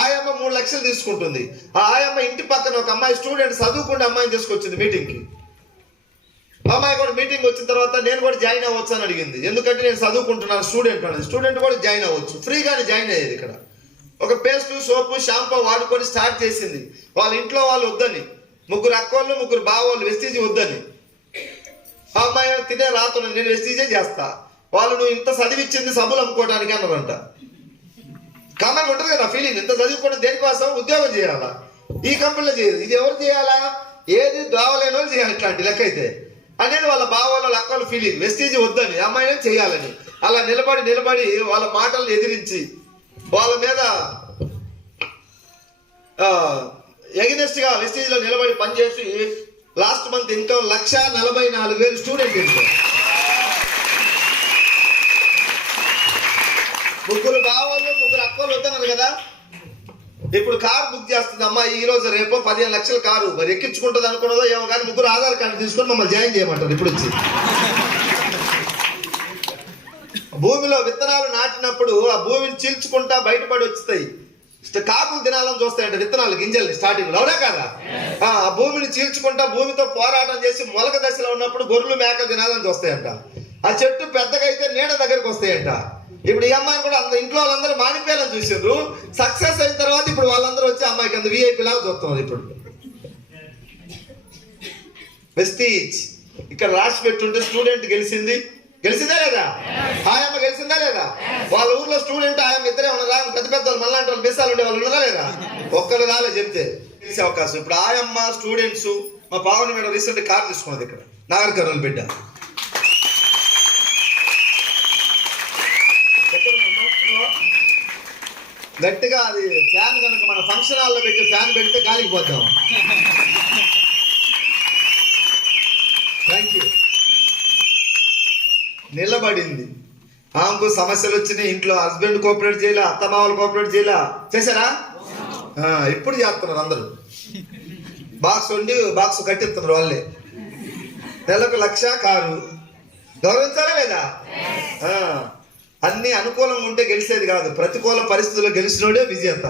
ఆయమ్మ 3 లక్షలు తీసుకుంటుంది. ఆ ఆయమ్మ ఇంటి పక్కన ఒక అమ్మాయి స్టూడెంట్ చదువుకునే అమ్మాయిని తీసుకొచ్చింది మీటింగ్కి. అమ్మాయి కూడా మీటింగ్ వచ్చిన తర్వాత నేను కూడా జాయిన్ అవ్వచ్చు అని అడిగింది. ఎందుకంటే నేను చదువుకుంటున్నాను, స్టూడెంట్ కూడా జాయిన్ అవ్వచ్చు, ఫ్రీగానే జాయిన్ అయ్యేది. ఇక్కడ ఒక పేస్ట్, సోపు, షాంపూ వాడుకొని స్టార్ట్ చేసింది. వాళ్ళ ఇంట్లో వాళ్ళు వద్దని, 3 అక్కోళ్ళు 3 బావోళ్ళు వెస్టీజీ వద్దని. ఆ అమ్మాయి తినే రాతున్నాను, నేను వెస్టీజే చేస్తా. వాళ్ళు నువ్వు ఇంత చదివిచ్చింది సబ్బులు అమ్ముకోవడానికి అన్నారంట. కామన్ ఉంటుంది కదా ఫీలింగ్, ఇంత చదువుకోవడం దేనికోసం? ఉద్యోగం చేయాలా, ఈ కంపెనీలో చేయదు. ఇది ఎవరు చేయాలా? ఏది దోవలేని వాళ్ళు చేయాలి ఇట్లాంటి లెక్క అయితే అనేది వాళ్ళ బావోళ్ళ అక్కల ఫీలింగ్. వెస్టీజీ వద్దని, అమ్మాయినే చేయాలని. అలా నిలబడి వాళ్ళ మాటలను ఎదిరించి వాళ్ళ మీద ఎగనెస్ట్ గా వెస్టీజ్లో నిలబడి పనిచేసి last month income 1,44,000 student income. 3 బావోళ్ళు 3 అక్కలు వద్దన్నారు కదా. ఇప్పుడు కారు బుక్ చేస్తుంది అమ్మా, ఈ రోజు రేపు 15 లక్షల కారు. మరి ఎక్కించుకుంటుంది అనుకున్నదో ఏమో కానీ 3 ఆధార్ కార్డు తీసుకొని మమ్మల్ని జాయిన్ చేయమంటారు. ఇప్పుడు వచ్చి భూమిలో విత్తనాలు నాటినప్పుడు ఆ భూమిని చీల్చుకుంటా బయటపడి వచ్చుతాయి. కాకులు తినాలని చూస్తాయంట విత్తనాలు, గింజల్ని స్టార్టింగ్ లో, అవునా కదా? ఆ భూమిని చీల్చుకుంటా భూమితో పోరాటం చేసి మొలక దశలో ఉన్నప్పుడు గొర్రెలు మేకలు తినాలని చూస్తాయంట. ఆ చెట్టు పెద్దగా అయితే నీడ దగ్గరికి వస్తాయంట. ఇప్పుడు ఈ అమ్మాయిని కూడా ఇంట్లో వాళ్ళందరూ మానిపోయాలని చూసిండ్రు. సక్సెస్ అయిన తర్వాత ఇప్పుడు వాళ్ళందరూ వచ్చి అమ్మాయికి అంత విఐపి లాగా చూస్తున్నారు. ఇప్పుడు వెస్టీజ్ ఇక్కడ రాసి పెట్టుంటే స్టూడెంట్ గెలిచిందా లేదా? ఆయమ్మ గెలిచిందా లేదా? వాళ్ళ ఊర్లో స్టూడెంట్ ఆయమ్మ ఇద్దరే ఉన్నారా? పెద్ద పెద్ద వాళ్ళు మళ్ళాంటి వాళ్ళు బెస్సాలు ఉండే వాళ్ళు ఉన్నారా లేదా? ఒక్కరు రాలే చెప్తే గెలిచే అవకాశం. ఇప్పుడు ఆయమ్మ, స్టూడెంట్స్, మా పావని మేడం రీసెంట్ కార్ తీసుకున్నది ఇక్కడ నాగర్ కర్నూలు బిడ్డ. గట్టిగా అది ఫ్యాన్ కనుక మన ఫంక్షన్ హాల్లో పెట్టి ఫ్యాన్ పెడితే గాలికి పోతాం. Thank you. నిలబడింది. ఆమెకు సమస్యలు వచ్చినాయి ఇంట్లో. హస్బెండ్ కోఆపరేట్ చేయలే, అత్తమామలు కోఆపరేట్ చేయలే. చేశారా? ఇప్పుడు చేస్తున్నారు అందరూ. బాక్స్ వండి బాక్స్ కట్టిస్తున్నారు వాళ్ళే. నెలకు 1,00,000 కారు. గౌరవించాలా లేదా? అన్ని అనుకూలంగా ఉంటే గెలిచేది కాదు, ప్రతికూల పరిస్థితుల్లో గెలిచినోడే విజేత.